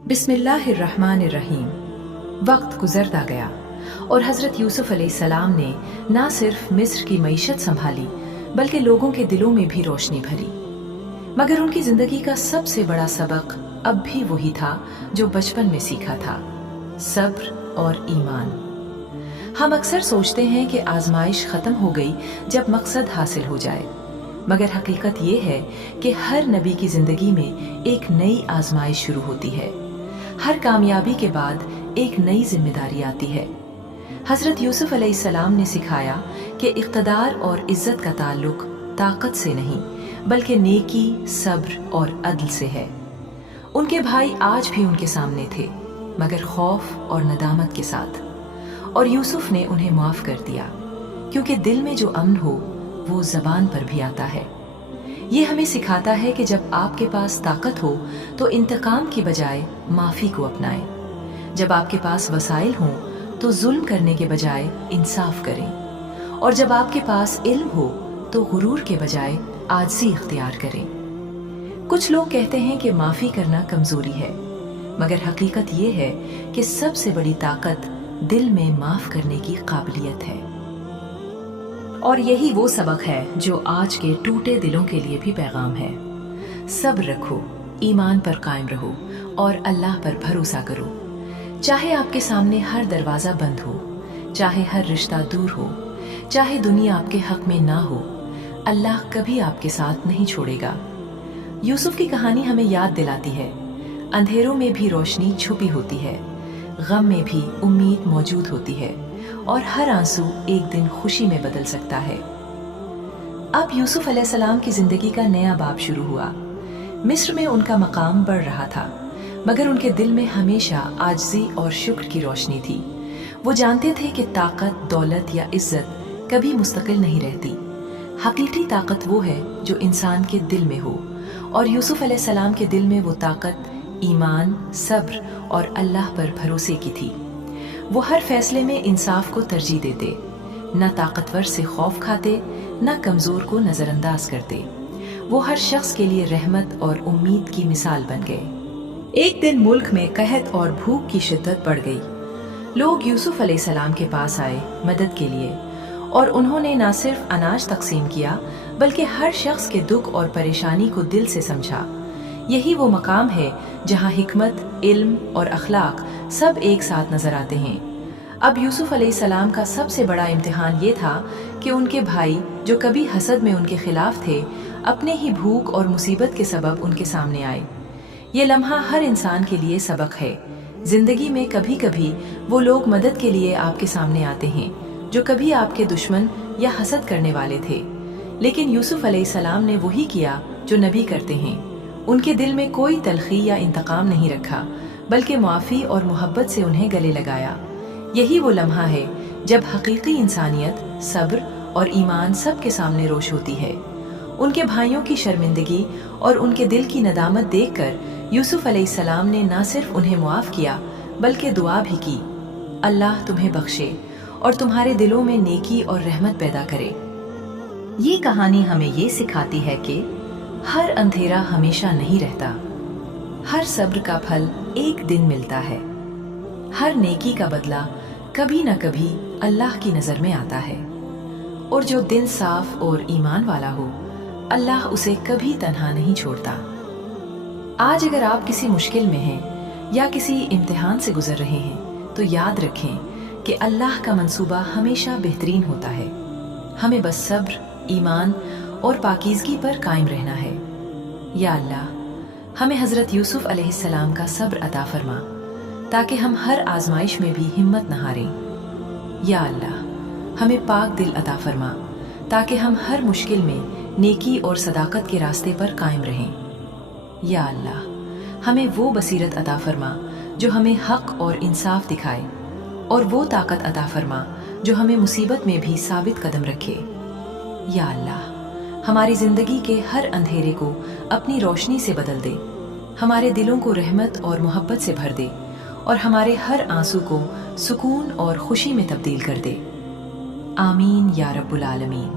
बिस्मिल्लाहिर्रहमानिर्रहीम। वक्त गुजरता गया और हज़रत यूसुफ अलैहिस्सलाम ने न सिर्फ मिस्र की मईशत संभाली बल्कि लोगों के दिलों में भी रोशनी भरी। मगर उनकी ज़िंदगी का सबसे बड़ा सबक अब भी वही था जो बचपन में सीखा था, सब्र और ईमान। हम अक्सर सोचते हैं कि आजमाइश ख़त्म हो गई जब मकसद हासिल हो जाए, मगर हकीकत ये है कि हर नबी की ज़िंदगी में एक नई आजमाइश शुरू होती है। हर कामयाबी के बाद एक नई जिम्मेदारी आती है। हज़रत यूसुफ अलैहिस्सलाम ने सिखाया कि इक़्तिदार और इज़्ज़त का ताल्लुक ताकत से नहीं बल्कि नेकी, सब्र और अदल से है। उनके भाई आज भी उनके सामने थे, मगर खौफ और नदामत के साथ, और यूसुफ ने उन्हें माफ़ कर दिया, क्योंकि दिल में जो अमन हो वो ज़बान पर भी आता है। ये हमें सिखाता है कि जब आपके पास ताकत हो तो इंतकाम की बजाय माफ़ी को अपनाएं। जब आपके पास वसाइल हों तो जुल्म करने के बजाय इंसाफ करें, और जब आपके पास इल्म हो तो गुरूर के बजाय आजिज़ी इख्तियार करें। कुछ लोग कहते हैं कि माफ़ी करना कमज़ोरी है, मगर हकीकत ये है कि सबसे बड़ी ताकत दिल में माफ़ करने की काबिलियत है। और यही वो सबक है जो आज के टूटे दिलों के लिए भी पैगाम है। सब्र रखो, ईमान पर कायम रहो और अल्लाह पर भरोसा करो। चाहे आपके सामने हर दरवाज़ा बंद हो, चाहे हर रिश्ता दूर हो, चाहे दुनिया आपके हक में ना हो, अल्लाह कभी आपके साथ नहीं छोड़ेगा। यूसुफ की कहानी हमें याद दिलाती है, अंधेरों में भी रोशनी छुपी होती है, गम में भी उम्मीद मौजूद होती है, और हर आंसू एक दिन खुशी में बदल सकता है। अब यूसुफ अलैहिस्सलाम की जिंदगी का नया बाब शुरू हुआ। मिस्र में उनका मकाम बढ़ रहा था, मगर उनके दिल में हमेशा आजिज़ी और शुक्र की रोशनी थी। वो जानते थे कि ताकत, दौलत या इज्जत कभी मुस्तकिल नहीं रहती। हकीकी ताकत वो है जो इंसान के दिल में हो, और यूसुफ अलैहिस्सलाम के दिल में वो ताकत ईमान, सब्र और अल्लाह पर भरोसे की थी। वो हर फैसले में इंसाफ को तरजीह देते, न ताकतवर से खौफ खाते, न कमज़ोर को नज़रअंदाज करते। वो हर शख्स के लिए रहमत और उम्मीद की मिसाल बन गए। एक दिन मुल्क में कहत और भूख की शिद्दत बढ़ गई। लोग यूसुफ अलैहिस्सलाम के पास आए मदद के लिए, और उन्होंने न सिर्फ अनाज तकसीम किया बल्कि हर शख्स के दुख और परेशानी को दिल से समझा। यही वो मकाम है जहाँ हिकमत, इल्म और अखलाक सब एक साथ नजर आते हैं। अब यूसुफ अलैहिस्सलाम का सबसे बड़ा इम्तिहान ये था कि उनके भाई जो कभी हसद में उनके खिलाफ थे, अपने ही भूख और मुसीबत के सबब उनके सामने आए। ये लम्हा हर इंसान के लिए सबक है। जिंदगी में कभी कभी वो लोग मदद के लिए आपके सामने आते हैं जो कभी आपके दुश्मन या हसद करने वाले थे, लेकिन यूसुफ अलैहिस्सलाम ने वही किया जो नबी करते हैं। उनके दिल में कोई तलखी या इंतकाम नहीं रखा, बल्कि माफ़ी और मोहब्बत से उन्हें गले लगाया। यही वो लम्हा है जब हकीकी इंसानियत, सब्र और ईमान सबके सामने रोश होती है। उनके भाइयों की शर्मिंदगी और उनके दिल की नदामत देखकर यूसुफ अलैहिस्सलाम ने न सिर्फ उन्हें मुआफ़ किया बल्कि दुआ भी की, अल्लाह तुम्हें बख्शे और तुम्हारे दिलों में नेकी और रहमत पैदा करे। ये कहानी हमें ये सिखाती है कि हर अंधेरा हमेशा नहीं रहता, हर सब्र का फल एक दिन मिलता है, हर नेकी का बदला कभी न कभी अल्लाह की नज़र में आता है, और जो दिल साफ और ईमान वाला हो, अल्लाह उसे कभी तन्हा नहीं छोड़ता। आज अगर आप किसी मुश्किल में हैं या किसी इम्तिहान से गुजर रहे हैं तो याद रखें कि अल्लाह का मंसूबा हमेशा बेहतरीन होता है। हमें बस सब्र, ईमान और पाकीज़गी पर कायम रहना है। या अल्लाह, हमें हज़रत यूसुफ अलैहिस्सलाम का सब्र अता फरमा ताकि हम हर आजमाइश में भी हिम्मत न हारें। या अल्लाह, हमें पाक दिल अता फरमा ताकि हम हर मुश्किल में नेकी और सदाकत के रास्ते पर कायम रहें। या अल्लाह, हमें वो बसीरत अता फरमा जो हमें हक और इंसाफ दिखाए, और वो ताकत अता फरमा जो हमें मुसीबत में भी साबित कदम रखे। या अल्लाह, हमारी ज़िंदगी के हर अंधेरे को अपनी रोशनी से बदल दे, हमारे दिलों को रहमत और मोहब्बत से भर दे, और हमारे हर आंसू को सुकून और खुशी में तब्दील कर दे। आमीन या रब्बुल आलमीन।